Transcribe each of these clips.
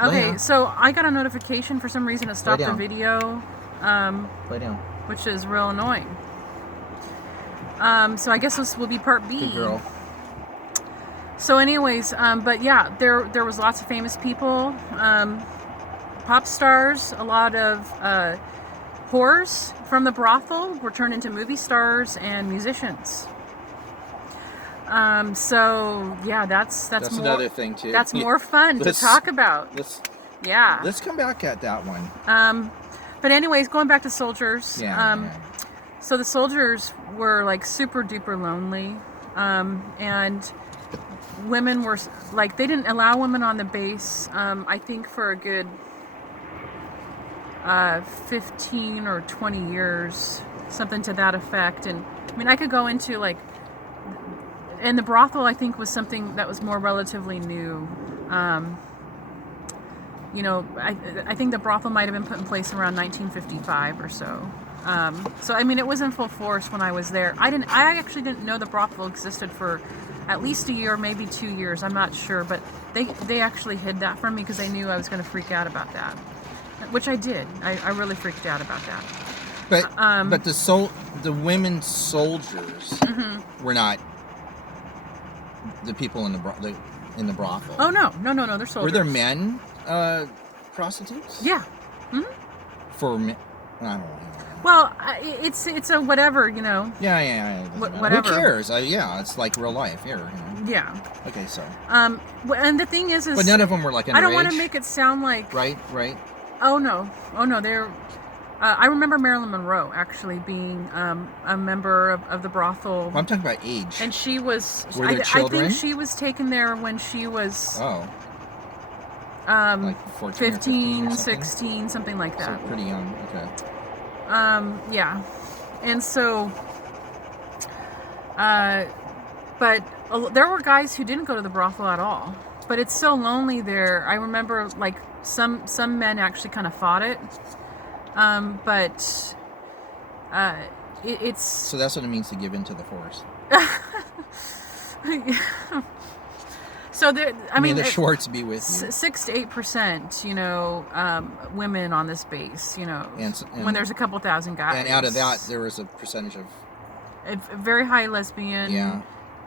Okay, so I got a notification for some reason. It stopped the down. video, Lay down. which is real annoying. So I guess this will be part B. Good girl. So anyways, but yeah, there was lots of famous people, pop stars, a lot of whores from the brothel were turned into movie stars and musicians. So yeah, that's more, another thing too. That's more fun to talk about. Let's come back at that one. But anyways, going back to soldiers. Yeah. So the soldiers were like super duper lonely, and women were like, they didn't allow women on the base. I think for a good 15 or 20 years, something to that effect. And I mean, I could go into like, and the brothel, I think, was something that was more relatively new. You know, I think the brothel might have been put in place around 1955 or so. So I mean, it was in full force when I was there. I actually didn't know the brothel existed for at least a year, maybe 2 years. I'm not sure, but they actually hid that from me because they knew I was going to freak out about that, which I did. I really freaked out about that. But the women soldiers were not the people in the brothel. Oh no, they're soldiers. Were there men prostitutes? Yeah. For men, I don't know. Well, it's a whatever, you know. Yeah. Whatever. Who cares? Yeah, it's like real life here. You know? Yeah. Okay, so. And the thing is, but none of them were like underage. I don't want to make it sound like. Right. Oh no. They're. I remember Marilyn Monroe actually being a member of the brothel. Well, I'm talking about age. And she was. Were there children? I think she was taken there when she was. Oh. Like 14 15, or 16, something like that. So pretty young. Okay. Yeah. And so, but there were guys who didn't go to the brothel at all. But it's so lonely there. I remember, like, some men actually kind of fought it. But it's... So that's what it means to give in to the force. So there, I mean, the Schwartz be with you. 6 to 8%, you know, women on this base, you know, and when there's a couple thousand guys. And out of that, there was a percentage of a very high lesbian. Yeah.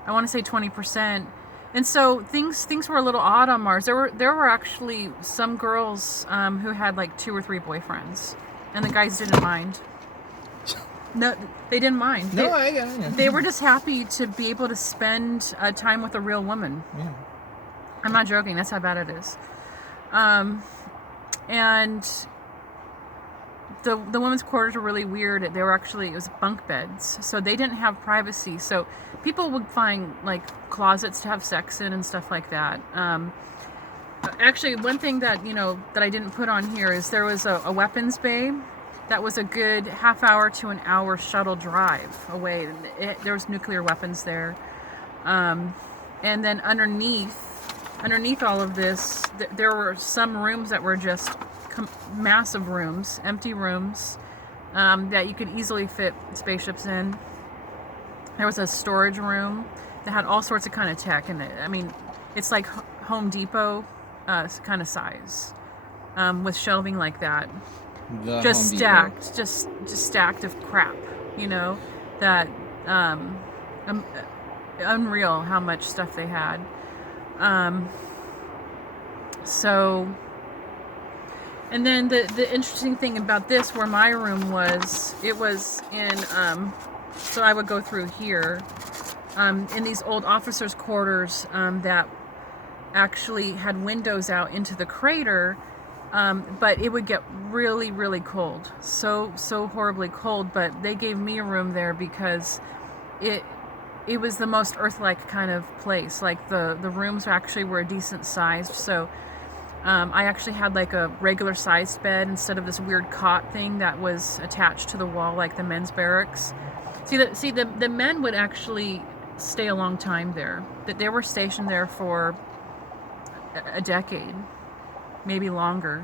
I want to say 20%. And so things were a little odd on Mars. There were actually some girls who had like 2 or 3 boyfriends, and the guys didn't mind. No, they didn't mind. They were just happy to be able to spend time with a real woman. Yeah. I'm not joking. That's how bad it is. And the women's quarters were really weird. They were actually, it was bunk beds, so they didn't have privacy. So people would find like closets to have sex in and stuff like that. Actually, one thing that that I didn't put on here is there was a weapons bay that was a good half hour to an hour shuttle drive away. There was nuclear weapons there, and then underneath all of this, there were some rooms that were just massive rooms, empty rooms, that you could easily fit spaceships in. There was a storage room that had all sorts of kind of tech in it. I mean, it's like Home Depot kind of size, with shelving like that. Just stacked, just stacked of crap, that unreal how much stuff they had. So, and then the interesting thing about this, where my room was, it was in, so I would go through here, in these old officers' quarters, that actually had windows out into the crater, but it would get really, really cold, so horribly cold. But they gave me a room there because it was the most Earth-like kind of place. Like the rooms actually were decent sized, so I actually had like a regular sized bed instead of this weird cot thing that was attached to the wall like the men's barracks. See, the men would actually stay a long time there. That they were stationed there for a decade, maybe longer,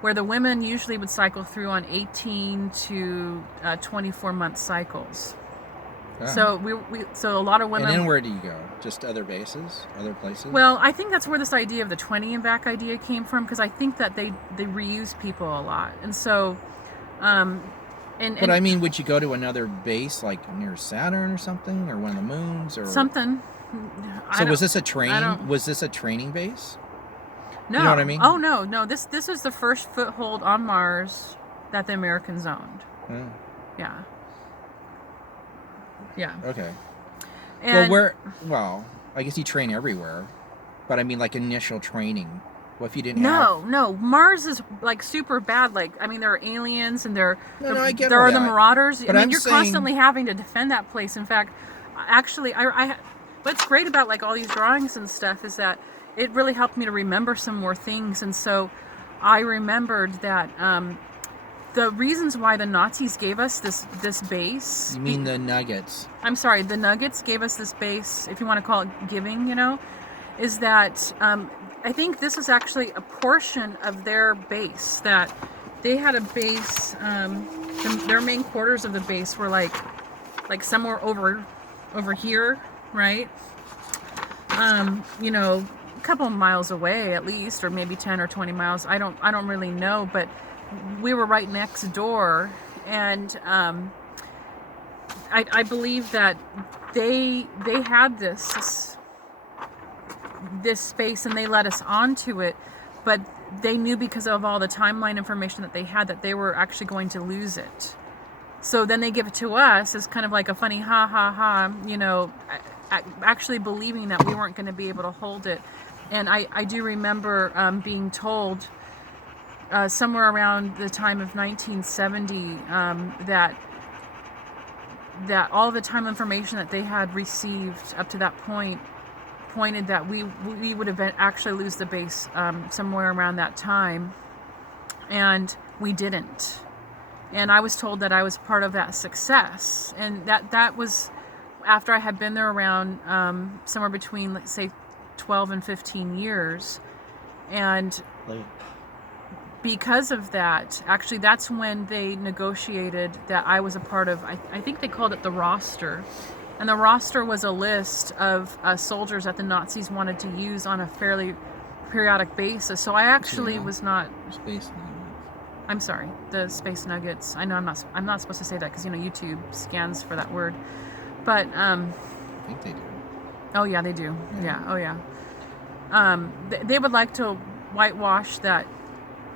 where the women usually would cycle through on 18 to 24 month cycles. Ah. So a lot of women. And then where do you go? Just other bases, other places? Well, I think that's where this idea of the 20 and back idea came from, because I think that they reuse people a lot, and so. But I mean, would you go to another base like near Saturn or something, or one of the moons, or something? So was this a training? Was this a training base? No. You know what I mean? Oh no. This was the first foothold on Mars that the Americans owned. Hmm. Yeah. Yeah. Okay. And Well, I guess you train everywhere, but I mean, like initial training. What if you didn't have? No. Mars is like super bad. Like, I mean, there are aliens and there I are the Marauders. But I mean, you're constantly having to defend that place. In fact, actually, what's great about like all these drawings and stuff is that it really helped me to remember some more things. And so I remembered that the reasons why the Nazis gave us this base. You mean the Nuggets? I'm sorry, the Nuggets gave us this base, if you want to call it giving, is that I think this is actually a portion of their base, that they had a base, their main quarters of the base were like somewhere over here, right? A couple of miles away at least, or maybe 10 or 20 miles. I don't really know, but we were right next door, and I believe that they had this space and they let us onto it, but they knew because of all the timeline information that they had that they were actually going to lose it. So then they give it to us as kind of like a funny ha ha ha, actually believing that we weren't going to be able to hold it. And I do remember being told somewhere around the time of 1970 that all the time information that they had received up to that point pointed that we would actually lose the base somewhere around that time, and we didn't. And I was told that I was part of that success, and that was after I had been there around somewhere between, let's say, 12 and 15 years. And because of that, actually, that's when they negotiated that I was a part of, I think they called it the roster. And the roster was a list of soldiers that the Nazis wanted to use on a fairly periodic basis. So I actually was not... Space Nuggets. I'm sorry, the Space Nuggets. I know I'm not supposed to say that because, YouTube scans for that word. But... I think they do. Oh, yeah, they do. Yeah. Oh, yeah. They would like to whitewash that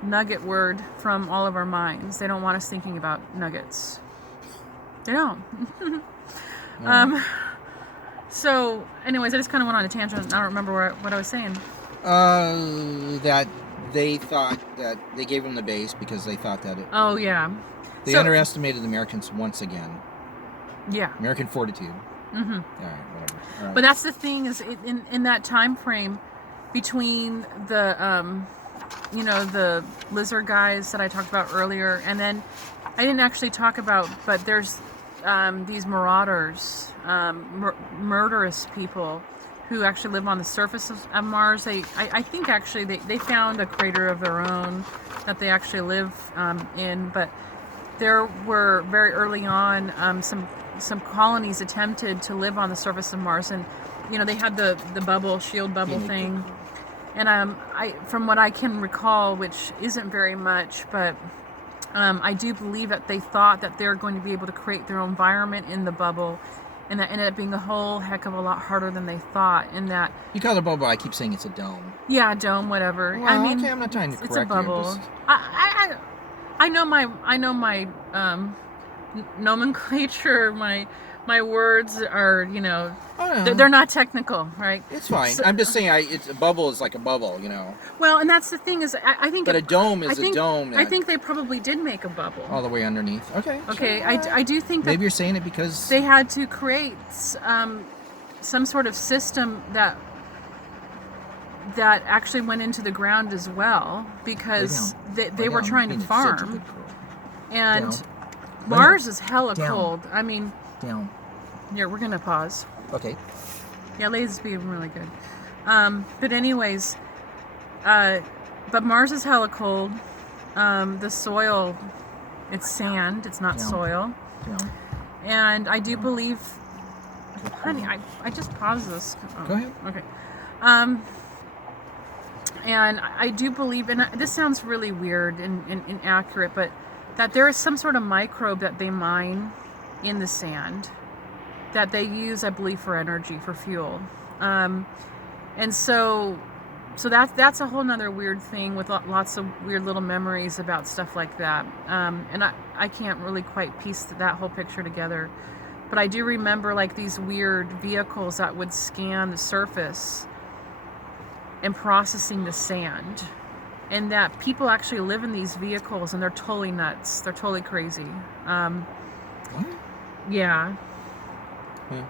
nugget word from all of our minds. They don't want us thinking about nuggets. They don't. So, anyways, I just kind of went on a tangent. I don't remember what I was saying. That they thought that they gave them the base because they thought that it... Oh, yeah. They underestimated the Americans once again. Yeah. American fortitude. Mm-hmm. All right, whatever. All right. But that's the thing, is in that time frame between the, the lizard guys that I talked about earlier, and then I didn't actually talk about, but there's these marauders, murderous people who actually live on the surface of Mars. I think actually they found a crater of their own that they actually live in, but there were very early on some colonies attempted to live on the surface of Mars, and they had the shield bubble thing, and I from what I can recall, which isn't very much, but I do believe that they thought that they're going to be able to create their own environment in the bubble, and that ended up being a whole heck of a lot harder than they thought. And that you call it a bubble, I keep saying it's a dome. Yeah, dome, whatever. Well, okay, I'm not trying to correct you. It's a bubble. Just... I know my nomenclature. My words are, they're not technical, right? It's fine. So, I'm just saying, a bubble is like a bubble, Well, and that's the thing is, I think. But a dome is a dome. I think they probably did make a bubble all the way underneath. Okay. Okay. I do think that maybe you're saying it because they had to create some sort of system that actually went into the ground as well, because they were trying to farm, and down. Mars is hella down. Cold. I mean. Down. Yeah, we're gonna pause. Okay. Yeah, Lay's being really good. But anyways, but Mars is hella cold. The soil, it's sand. It's not soil. Down. And I do believe Honey, I just paused this. Oh, Go ahead. Okay. And I do believe, and this sounds really weird and inaccurate, but that there is some sort of microbe that they mine in the sand that they use, I believe, for energy, for fuel. And so that's a whole nother weird thing with lots of weird little memories about stuff like that. And I can't really quite piece that whole picture together. But I do remember like these weird vehicles that would scan the surface and processing the sand. And that people actually live in these vehicles and they're totally nuts. They're totally crazy. What? Yeah. Yeah.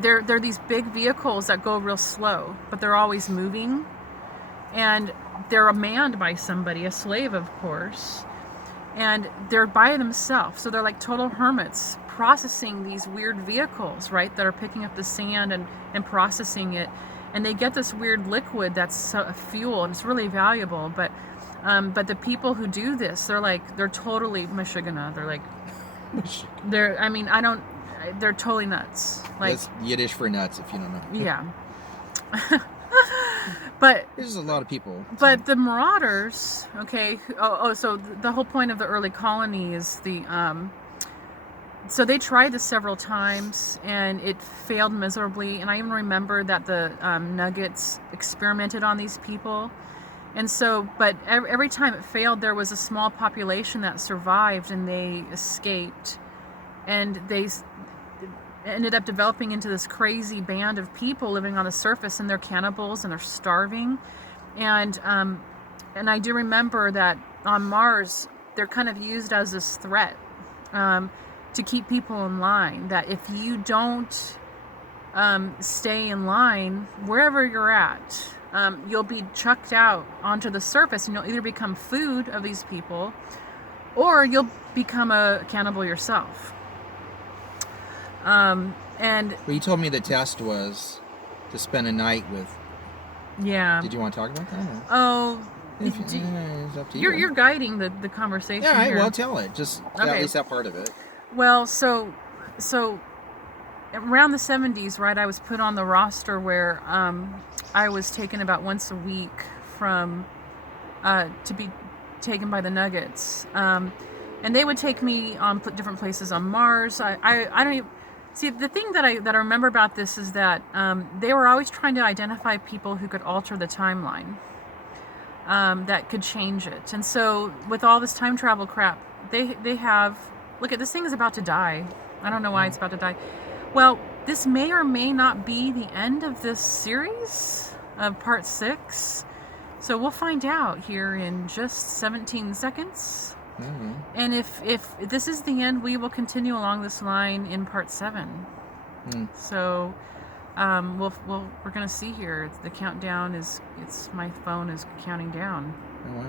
They're these big vehicles that go real slow, but they're always moving. And they're manned by somebody, a slave, of course. And they're by themselves. So they're like total hermits processing these weird vehicles, right? That are picking up the sand and processing it. And they get this weird liquid that's a fuel, and it's really valuable. But the people who do this, they're totally Michigana. They're like, they're totally nuts. Like, that's Yiddish for nuts, if you don't know. Yeah. But there's a lot of people. But the Marauders, okay. So the whole point of the early colony is so they tried this several times and it failed miserably. And I even remember that the Nuggets experimented on these people. And so, but every time it failed, there was a small population that survived and they escaped. And they ended up developing into this crazy band of people living on the surface, and they're cannibals and they're starving. And I do remember that on Mars, they're kind of used as this threat to keep people in line, that if you don't stay in line wherever you're at, you'll be chucked out onto the surface and you'll either become food of these people or you'll become a cannibal yourself. And well, you told me the test was to spend a night with. Yeah. Did you want to talk about that? Or? Oh, it's up to you. You're guiding the conversation. Yeah, here. well, tell it. Just okay. At least that part of it. Well, so around the 70s, right? I was put on the roster where I was taken about once a week from to be taken by the Nuggets, and they would take me on different places on Mars. I don't even. See, the thing that I remember about this is that they were always trying to identify people who could alter the timeline, that could change it. And so with all this time travel crap, they have... Look, this thing is about to die. I don't know why it's about to die. Well, this may or may not be the end of this series of part 6. So we'll find out here in just 17 seconds. Mm-hmm. And if this is the end, we will continue along this line in part 7. So we're gonna see here. The countdown is. My phone is counting down. Oh, wow.